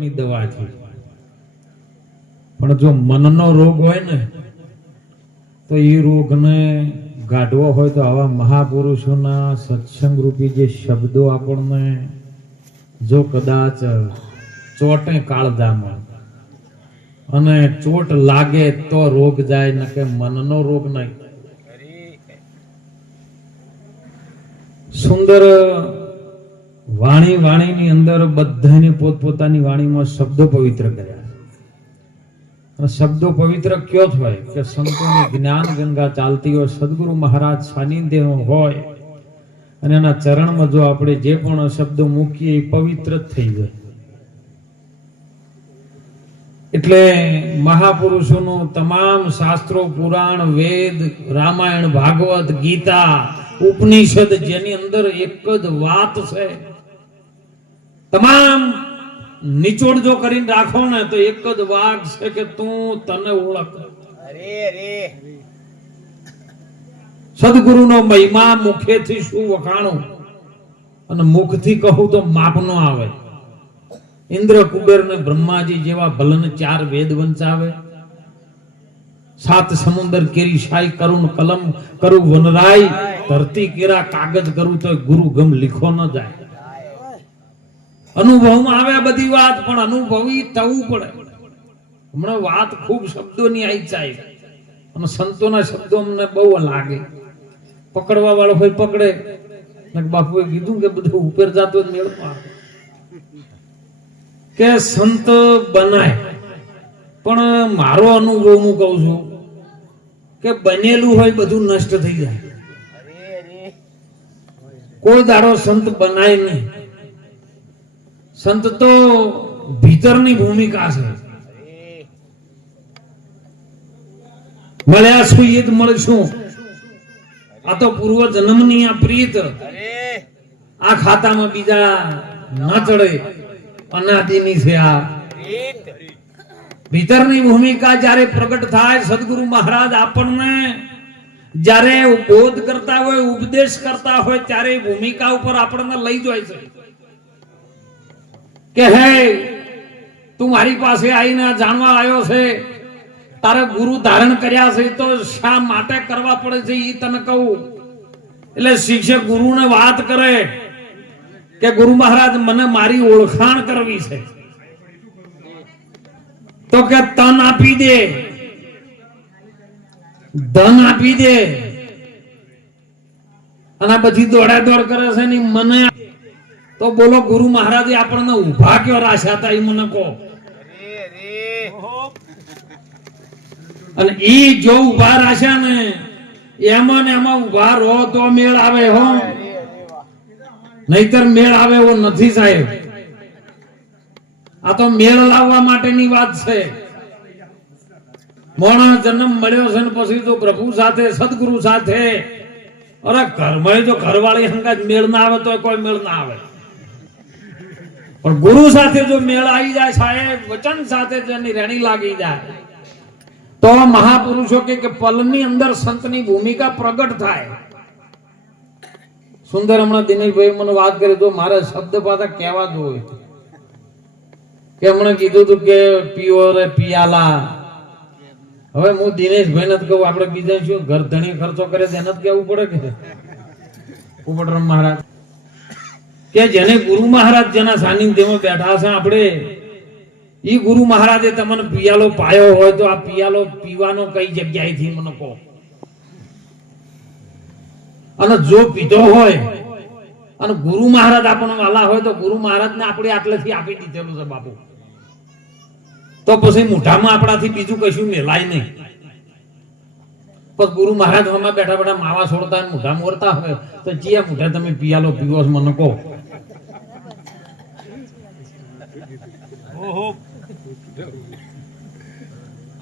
રોગની દવા છે. પણ જો મનનો રોગ હોય ને તો એ રોગને ગાઢવો હોય તો આવા મહાપુરુષોના સત્સંગ રૂપી જે શબ્દો આપણને જો કદાચ ચોટે કાળજામાં અને ચોટ લાગે તો રોગ જાય, ન કે મનનો રોગ નહીં. સુંદર વાણીની અંદર બધાની પોતપોતાની વાણીમાં શબ્દો પવિત્ર કર્યા. અને શબ્દો પવિત્ર કયો જ હોય કે સંતોની જ્ઞાન ગંગા ચાલતી હોય, સદગુરુ મહારાજ સાનિધ્ય હોય અને એના ચરણમાં જો આપણે જે પણ શબ્દો મૂકીએ એ પવિત્ર જ થઈ જાય. એટલે મહાપુરુષોનું તમામ શાસ્ત્રો, પુરાણ, વેદ, રામાયણ, ભાગવત, ગીતા, ઉપનિષદ જેની અંદર એક જ વાત છે, તમામ નિચોડ જો કરીને રાખો ને તો એક જ વાત છે કે તું તને ઓળખ. સદગુરુનો મહિમા મુખેથી શું વખાણું, અને મુખથી કહું તો માપ નો આવે. ઇન્દ્ર, કુબેર ને બ્રહ્માજી જેવા ભલન 4 વેદ વંચાવે, 7 સમુદ્ર કેરી શાઈ કરુણ કલમ કરું વનરાય, ધરતી કેરા કાગજ કરું તો ગુરુ ગમ લીખો ન જાય. અનુભવમાં આવે બધી વાત, પણ અનુભવી થવું પડે. હમણાં વાત ખૂબ શબ્દોની આવી જાય અને સંતોના શબ્દો અમને બહુ લાગે. પકડવા વાળો હોય પકડે, બાપુએ કીધું કે બધું ઉપર જતો મેળમાં કે સંત બનાય. પણ મારો અનુભવ હું કહું છું કે બનેલું હોય બધું નષ્ટ થઈ જાય. કોઈ દાડો સંત બનાય નહીં. સંત તો ભીતરની ભૂમિકા છે. મળ્યા છું એ જ મળશું. આ તો પૂર્વ જન્મની આ પ્રીત આ ખાતામાં બીજા ન ચડે. અનાદિની છે આ ભીતરની ભૂમિકા. જ્યારે પ્રગટ થાય સદગુરુ મહારાજ આપણને જ્યારે બોધ કરતા હોય, ઉપદેશ કરતા હોય, ત્યારે ભૂમિકા ઉપર આપણને લઈ જાય છે કે હે તું મારી પાસે આવીને જાણવા આવ્યો છે, તારે ગુરુ ધારણ કર્યા છે તો શા માટે કરવા પડે છે એ તને કહું. એટલે શિક્ષક ગુરુને વાત કરે કે ગુરુ મહારાજ મને મારી ઓળખાણ કરવી છે, તો કે તન આપી દે, ધન આપી દે. અને બધી દોડા દોડ કરે છે ને મને તો બોલો ગુરુ મહારાજે આપણને ઉભા કયો રાખ્યા હતા એ મને કહો. અને ઈ જો ઉભા રાખ્યા ને એમાં ને એમાં ઉભા રહો તો મેળ આવે હો, નહીતર મેળ આવે એવો નથી સાહેબ. આ તો મેળ લાવવા માટેની વાત છે. મોણસ જન્મ મળ્યો છે ને પછી તો પ્રભુ સાથે, સદગુરુ સાથે, અરે ઘરમાં જો ઘરવાળી હંગાત મેળ ના આવે તો કોઈ મેળ ના આવે. પણ ગુરુ સાથે જો મેળ આવી જાય સાહેબ, વચન સાથે જેની રેણી લાગી જાય તો મહાપુરુષો કે પલની અંદર સંતની ભૂમિકા પ્રગટ થાય. સુંદર હમણાં દિનેશભાઈ મને વાત કરી તો મારે શબ્દ પાછા કહેવા જોઈએ કે હમણાં કીધું તું કે પીઓ રે પિયાલા. હવે હું દિનેશભાઈ ને જ કહું, આપણે બીજા શું ઘર ધણી ખર્ચો કરે એને જ કેવું પડે કે ઉપટરામ મહારાજ કે જેને ગુરુ મહારાજ જેના સાનિધ્યમાં બેઠા છે આપણે, ઈ ગુરુ મહારાજે તમને પિયાલો પાયો હોય તો આ પિયાલો પીવાનો કઈ જગ્યાએથી મને કહો. અને જો પીધો હોય અને ગુરુ મહારાજ આપણને વાલા હોય તો ગુરુ મહારાજ ને આપણે આટલેથી આપી દીધેલું છે બાપુ. તો પછી મોઢામાં આપણાથી બીજું કશું મેલાય નહીં. પણ ગુરુ મહારાજ હમણાં બેઠા બેઠા માવા છોડતા મોઢા મોરતા હોય તો ચિયા મોઢા તમે પિયાલો પીવો છો મને કહો.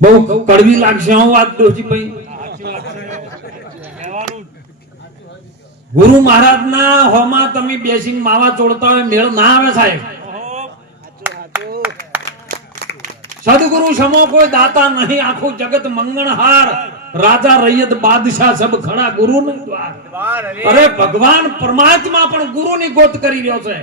બહુ કડવી લાગશે હું વાત ડોશીભાઈ. ગુરુ મહારાજ ના હોમાં તમે બેસીને માવા ચોડતા હોય મેળ ના આવે સાહેબ. સદગુરુ સમો કોઈ દાતા નહીં, આખું જગત મંગણહાર, રાજા રૈયત બાદશાહ સબ ખડા ગુરુ નહીં દ્વાર. અરે ભગવાન પરમાત્મા પણ ગુરુ ની ગોત કરી રહ્યો છે.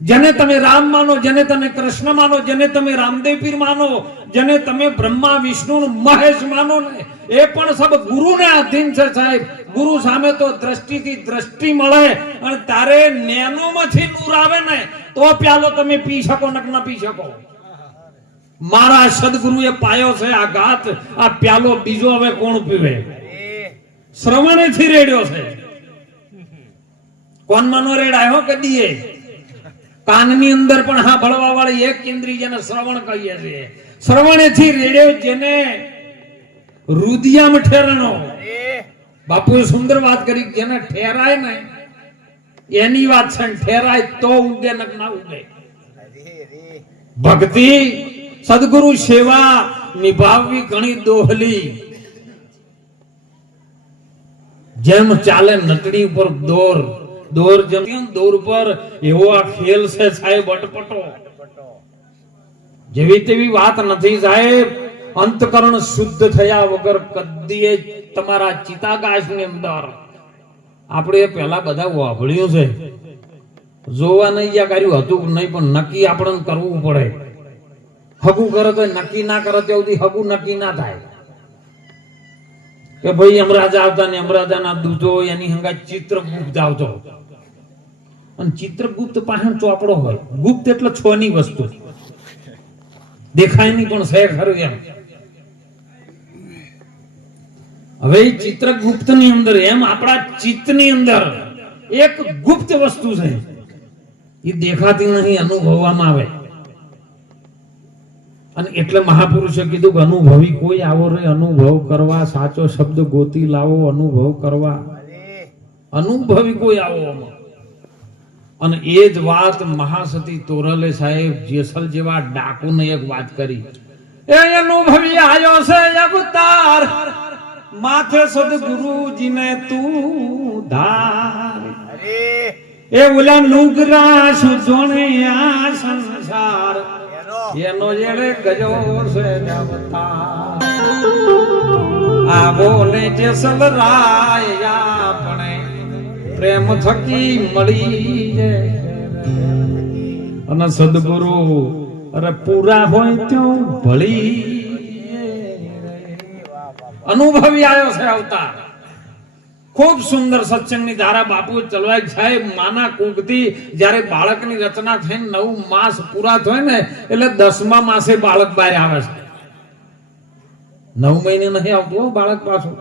જેને તમે રામ માનો, જેને તમે કૃષ્ણ માનો, જેને તમે રામદેવ પીર માનો, જેને તમે બ્રહ્મા વિષ્ણુ મહેશ માનો ને, એ પણ સબ ગુરુને આધીન છે સાહેબ. ગુરુ સામે તો દ્રષ્ટિથી દ્રષ્ટિ મળે અને તારે નેનોમાંથી નૂર આવે ને તો પ્યાલો તમે પી શકો, નક ન પી શકો. મારા સદગુરુએ પાયો છે આ ઘાત, આ પ્યાલો બીજો હવે કોણ પીવે? શ્રવણેથી રેડ્યો છે. કોણ માનો રેડાયો કદીએ? કાનની અંદર પણ હા ભળવા વાળી એક ઇન્દ્રિય જેને શ્રવણ કહીએ છીએ. શ્રવણેથી રેડ્યો જેને રુદિયામાં ઠેરણો. બાપુએ સુંદર વાત કરી, જેને ઠેરાય ને એની વાત છે. ઠેરાય તો ઉગે નક ના ઉગે. ભક્તિ સદગુરુ સેવા નિભાવવી ઘણી દોહલી. જેમ ચાલે નટડી ઉપર દોર, દોર જેમ દોર પર એવો આ ખેલ છે સાહેબ અટપટો. જેવી તેવી વાત નથી સાહેબ. અંતકરણ શુદ્ધ થયા વગર કદીએ તમારા ચિતાગાશની અંદર આપણે પહેલા બધા વાભળ્યું છે. જોવા નહીં જ્યાં કર્યું હતું નહીં, પણ નક્કી આપણને કરવું પડે. હગું કરે તો નક્કી ના કરે ત્યાં સુધી હગું નક્કી ના થાય. કે ભાઈ અમરાજા આવતા ને અમરાજાના દૂધો એની હંગા ચિત્રગુપ્ત આવતો. અને ચિત્રગુપ્ત પાસે ચોપડો હોય. ગુપ્ત એટલે છ ની વસ્તુ, દેખાય નહીં પણ છે ખરું એમ. હવે ચિત્રગુપ્ત ની અંદર એમ આપણા ચિત્ત ની અંદર એક ગુપ્ત વસ્તુ છે, એ દેખાતી નહીં, અનુભવવામાં આવે. અને એટલે મહાપુરુષે કીધું કે અનુભવી કોઈ આવો રે અનુભવ કરવા, સાચો શબ્દ ગોતી લાવો અનુભવ કરવા. અનુભવી કોઈ આવો. અને એ જ વાત મહાસતી તોરલે સાહેબ જેસલ જેવા ડાકુને એક વાત કરી. એ અનુભવી આયો છે અવતાર, માથે સદગુરુજીને તું ધાર. એ ઓલા નુગરા સુજોણે આ સંસાર, એનો જેડે ગજો છે અવતાર. આ બોલે જેસલ રાય આપણે પ્રેમ થકી મળી. અને સદગુરુ અરે પૂરા હોય ત્યાં ભળી. અનુભવી આવ્યો છે અવતાર. ખૂબ સુંદર સત્સંગની ધારા બાપુ ચલવાય સાહેબ. માના કુકથી જયારે બાળકની રચના થઈને 9 માસ પૂરા થાય ને એટલે 10મા માસે બાળક બહાર આવે છે. 9 મહિને નહીં આવતું બાળક પાછું.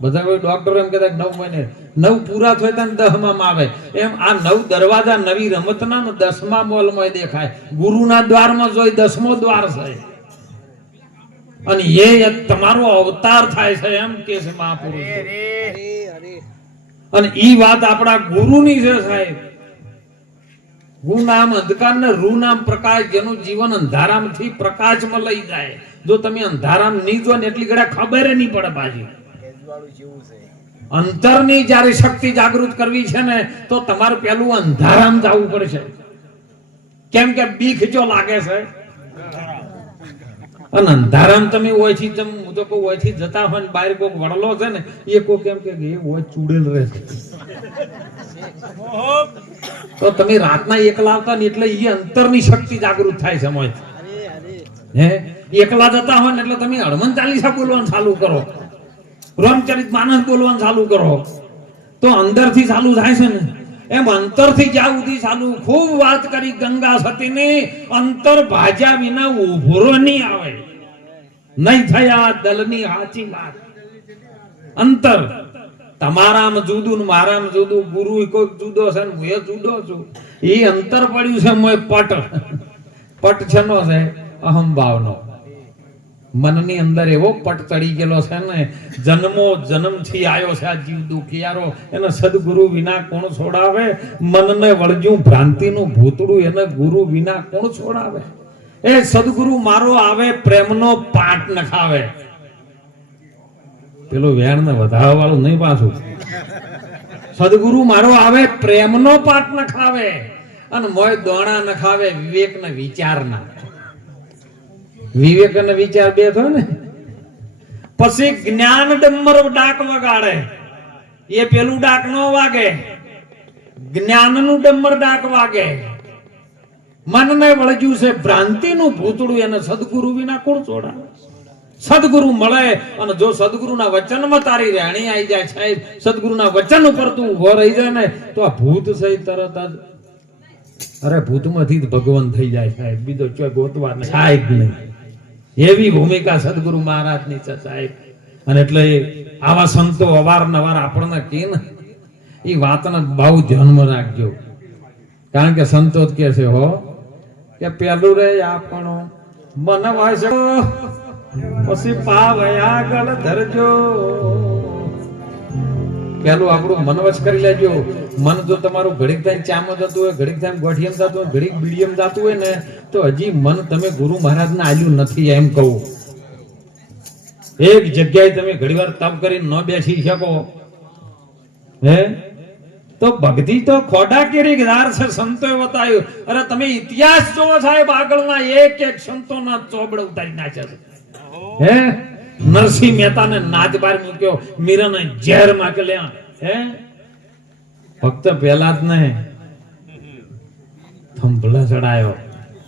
બધા કોઈ ડોક્ટર એમ કહેતા 9 મહિને, 9 પૂરા થાય તો 10માં આવે. એમ આ 9 દરવાજા નવી રમતના 10મા મોલમાં દેખાય. ગુરુના દ્વારમાં જોઈ 10મો દ્વાર છે. અને એ તમારો અવતાર થાય છે એમ કે છે મહાપુરુષ. અને ઈ વાત આપણા ગુરુની છે સાહેબ. ગુ નામ અંધકાર ને રૂ નામ પ્રકાશ, જેનું જીવન અંધારામથી પ્રકાશમાં લઈ જાય. જો તમે અંધારામ નહીં જો ને એટલી ઘડા ખબર નહીં પડે પાછી. અંતરની જયારે શક્તિ જાગૃત કરવી છે ને તો તમારે પેલું અંધારામ જવું પડશે. કેમ કે બીક જો લાગે છે. અને અંધારામ તમે ઓયથી હું તો કહું ઓયથી જતા હોય ને બહાર કોક વડલો છે ને એ કોક એમ કે એ ઓય ચૂડેલ રહેશે તો તમે રાતના એકલા આવતા ને એટલે એ અંતરની શક્તિ જાગૃત થાય છે. મોય હે એકલા જતા હોય ને એટલે તમે હનુમાન ચાલીસા બોલવાનું ચાલુ કરો, રામચરિત માનસ બોલવાનું ચાલુ કરો તો અંદરથી ચાલુ થાય છે ને. એમ અંતરથી જ્યાં સુધી ચાલુ. ખૂબ વાત કરી ગંગા સતીની. અંતર ભાજ્યા વિના ઉભરો નહીં આવે. નહીં થયા દલની સાચી વાત. અંતર તમારામાં જુદું ને મારામાં જુદું. ગુરુ કોઈ જુદો છે ને હું એ જુદો છું. એ અંતર પડ્યું છે મોય પટ. પટ છે નો છે અહંભાવનો. મનની અંદર એવો પટ ચડી ગયેલો છે ને. જન્મો જન્મથી આવ્યો છે આ જીવ દુખિયારો. એને સદગુરુ વિના કોણ છોડાવે? મનને વળજ્યું ભ્રાંતિનું ભૂતડું, એને ગુરુ વિના કોણ છોડાવે? એ સદગુરુ મારો આવે પ્રેમનો પાઠ નખાવે. પેલું વેણ ને વધારવા વાળું નહીં પાછું. સદગુરુ મારો આવે પ્રેમનો પાઠ નખાવે અને મોય દોણા નખાવે વિવેક ને વિચાર ના. વિવેક અને વિચાર બે થયો ને પછી જ્ઞાન ડમર ડાક વગાડે. એ પેલું ડાક નો વાગે, જ્ઞાન નું ડમર ડાક વાગે. મનને વળગ્યું છે ભ્રાંતિનું ભૂતળું, એને સદગુરુ વિના કોણ છોડાવે? સદગુરુ મળે અને જો સદગુરુના વચનમાં તારી રહેણી આવી જાય સાહેબ, સદગુરુના વચન ઉપર તું ઉભો રહી જાય ને તો આ ભૂત છે તરત જ, અરે ભૂતમાંથી જ ભગવાન થઈ જાય સાહેબ, બીજો ચોય ગોતવા સાહેબ નહીં. એવી ભૂમિકા સદગુરુ મહારાજની છે સાહેબ. અને એટલે આવા સંતો અવારનવાર આપણને કે ને એ વાતને બહુ ધ્યાનમાં રાખજો. કારણ કે સંતો જ કે છે હો કે પેલું રે આપણો મન વાસો પછી પાવ આગળ ધરજો. પેલું આપણું મન વશ કરી લેજો. મન જો તમારું ઘડીક થાય ચામાં જતું હોય, ઘડીક થાય ગોઠિયમ જતું હોય, ઘડીક બીડીયમ જતું હોય ને તો હજી મન તમે ગુરુ મહારાજને આલ્યું નથી એમ કહું. એક જગ્યાએ તમે ઘડીવાર તપ કરીને ન બેસી શકો હે તો ભક્તિ તો ખોડા કેરી ગદાર છે. સંતોએ બતાવ્યું. અરે તમે ઇતિહાસ જોવો સાહેબ, આગળના એક એક સંતોના ચોબડે ઉતારી નાખ્યા છે. હે નરસિંહ મહેતાને નાચ બાર મૂક્યો, મીરાને ઝેર માકેલ્યા. હે ભક્ત પહેલા જ ને થંભલે ચડાયો,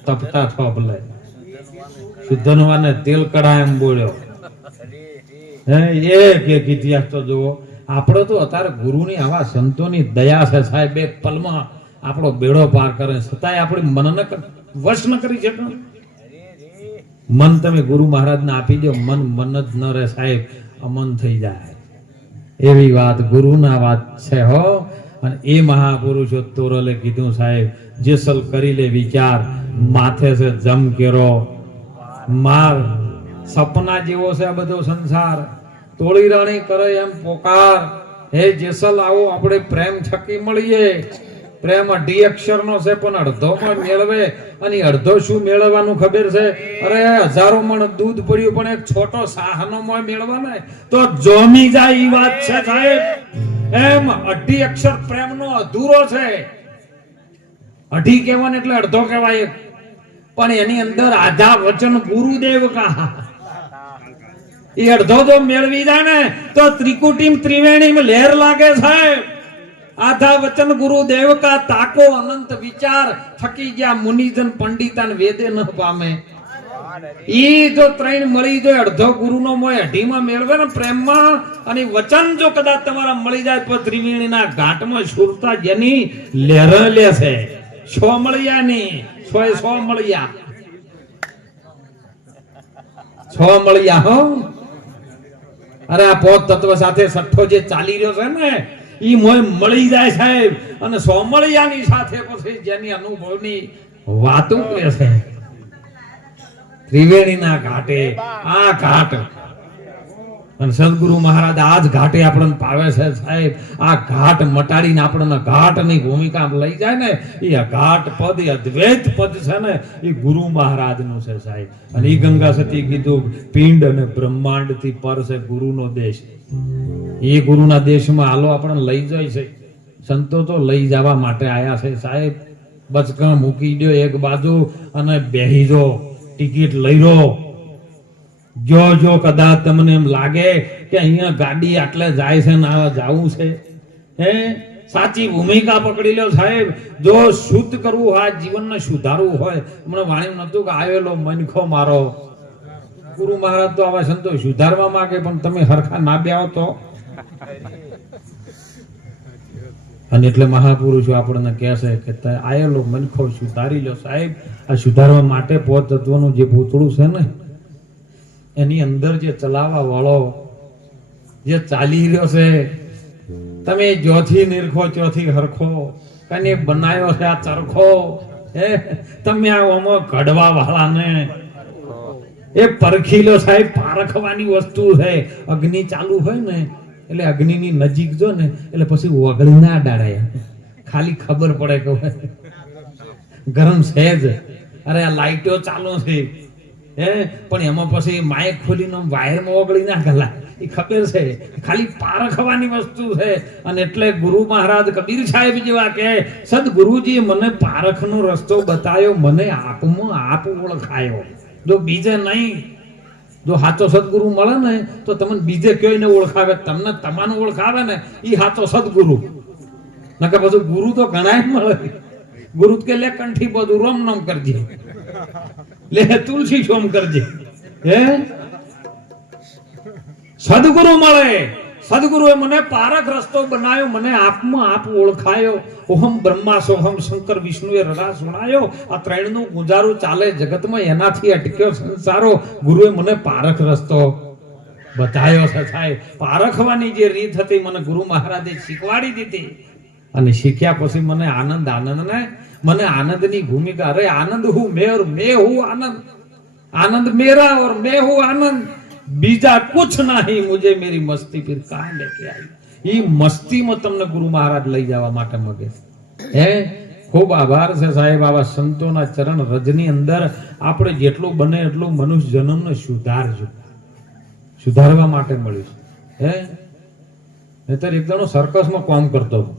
તપતા થોભલે સુધનવાને તેલ કઢાય એમ બોલ્યો. હે એક ઇતિહાસ તો જુઓ. આપણો તો અત્યારે ગુરુની આવા સંતોની દયા છે સાહેબ, એક પલમાં આપણો બેડો પાર કરે, છતાંય આપણે મનને વશ ન કરી શકે. મન તમે ગુરુ મહારાજને આપી દો, મન જ ન રહે સાહેબ, અમન થઈ જાય. એવી વાત ગુરુના વાત છે હો. અને એ મહાપુરુષો તોરલે કીધું સાહેબ, જેસલ કરી લે વિચાર, માથે છે જમ કેરો માર. સપના જેવો છે આ બધો સંસાર, તોળી રાણી કરે એમ પોકાર. હે જેસલ આવો આપણે પ્રેમ છકી મળીએ. પ્રેમ 2 અક્ષરનો છે પણ અડધોમાં મેળવે. અને અડધો શું મેળવવાનું ખબર છે? અરે 1000 મણ દૂધ પડ્યું પણ એક છોટો સાહનો મોય મેળવાને તો જોમી જાય ઈ વાત છે સાહેબ. એમ 2 અક્ષર પ્રેમનો અધૂરો છે. 2 કહેવાને એટલે અડધો કહેવાય, પણ એની અંદર આધા વચન ગુરુદેવ કા. એ અડધો જો મેળવી જાય ને તો ત્રિકુટીમ ત્રિવેણીમ લહેર લાગે સાહેબ. આધા વચન ગુરુદેવ કા તાકો અનંત વિચાર, થકી ગયા મુનિજન પંડિતન વેદે ન પામે. ઈ જો 3 મળી જાય, અડધો ગુરુનો મોય 2માં મેળવે ને પ્રેમમાં, અને વચન જો કદાચ તમારા મળી જાય તો ત્રિવેણીના ઘાટમાં સુરતા જેની લહેર લે છે. 100 મળ્યા ની 100 મળ્યા, 100 મળ્યા હો. અરે આ પોત તત્વ સાથે સઠ્ઠો જે ચાલી રહ્યો છે ને ઈ મોય મળી જાય સાહેબ. અને 100 મળ્યાની સાથે પછી જેની અનુભવની વાતો કરે છે. ત્રિવેણીના ઘાટે આ ઘાટ, અને સદગુરુ મહારાજ આ જ ઘાટે આપણને પાવે છે સાહેબ. આ ઘાટ મટાડીને આપણને ઘાટની ભૂમિકા લઈ જાય ને, એ ઘાટ પદ, એ અદ્વૈત પદ છે ને, એ ગુરુ મહારાજનું છે સાહેબ. અને એ ગંગા સતી કીધું પિંડ અને બ્રહ્માંડ થી પર છે ગુરુનો દેશ. એ ગુરુના દેશમાં હાલો આપણને લઈ જાય છે. સંતો તો લઈ જવા માટે આયા છે સાહેબ. બચકા મૂકી દો એક બાજુ અને બેહી જો, ટિકિટ લઈ લો. જો કદાચ તમને એમ લાગે કે અહીંયા ગાડી આટલે જાય છે ને આવા જાવું છે, હે સાચી ભૂમિકા પકડી લો સાહેબ. જો શુદ્ધ કરવું હોય, જીવનને સુધારવું હોય, હમણાં વાણી નતું કે આવેલો મનખો મારો. ગુરુ મહારાજ તો આવા સંતો સુધારવા માંગે પણ તમે હરખા ના બેહો તો. અને એટલે મહાપુરુષો આપણને કહે છે કે આયેલો મનખો સુધારી લો સાહેબ. આ સુધારવા માટે પોત તત્વનું જે પૂતળું છે ને એની અંદર જે ચલાવવા વાળો જે ચાલી રહ્યો છે, તમે જોથી નિરખો ચોથી હરખો કને બનાવ્યો છે આ ચરખો. હે તમે આ ઓમો ઘડવા વાળાને એ પરખી લો સાહેબ. પારખવાની વસ્તુ છે. અગ્નિ ચાલુ હોય ને એટલે અગ્નિની નજીક જો ને એટલે પછી ઓગળી ના ડાળાય, ખાલી ખબર પડે કે ગરમ છે જ. અરે આ લાઈટો ચાલુ છે હે પણ એમાં પછી માઇક ખોલીને વાયરમાં ઓગળી ના ગલા, એ ખબર છે. ખાલી પારખવાની વસ્તુ છે. અને એટલે ગુરુ મહારાજ કબીર સાહેબ જેવા કે સદગુરુજી મને પારખનો રસ્તો બતાવ્યો, મને આપમાં આપ ઓળખાયો. જો બીજે નહીં, જો સાચો સદગુરુ મળે ને તો તમને બીજે કયો ને ઓળખાવે, તમને તમારું ઓળખાવે ને એ સાચો સદગુરુ. નકર પછી ગુરુ તો ઘણા મળે. ગુરુ કે લે કંઠી બધું રોમ નામ કરજે, લે તુલસી સોમ કરજે. હે સદગુરુ મળે, સદગુરુએ મને પારખ રસ્તો બનાવ્યો, મને આપમાં આપ ઓળખાયો. ઓહમ બ્રહ્મા સોહમ શંકર વિષ્ણુએ રડા સુણાયો. આ ત્રણનું ગુજારું ચાલે જગતમાં, એનાથી અટક્યો સંસારો. ગુરુએ મને પારખ રસ્તો બતાવ્યો છે સાહેબ. પારખવાની જે રીત હતી મને ગુરુ મહારાજે શીખવાડી દીધી, અને શીખ્યા પછી મને આનંદ ને મને આનંદની ભૂમિકા. અરે આનંદ હું મેં और मैं हूं आनंद, आनंद मेरा और मैं हूं आनंद, બીજા કુછ નહીં મુझे मेरी मस्ती फिर कहां लेके आई. ઈ મસ્તીમાં તમને ગુરુ મહારાજ લઈ જવા માટે મગે. હે ખૂબ આભાર છે સાહેબ. આવા સંતોના ચરણ રજની અંદર આપણે જેટલું બને એટલું મનુષ્ય જન્મને સુધારજો, સુધારવા માટે મળ્યું છે. હે નહીતર એક જણો સર્કસમાં કામ કરતો હતો,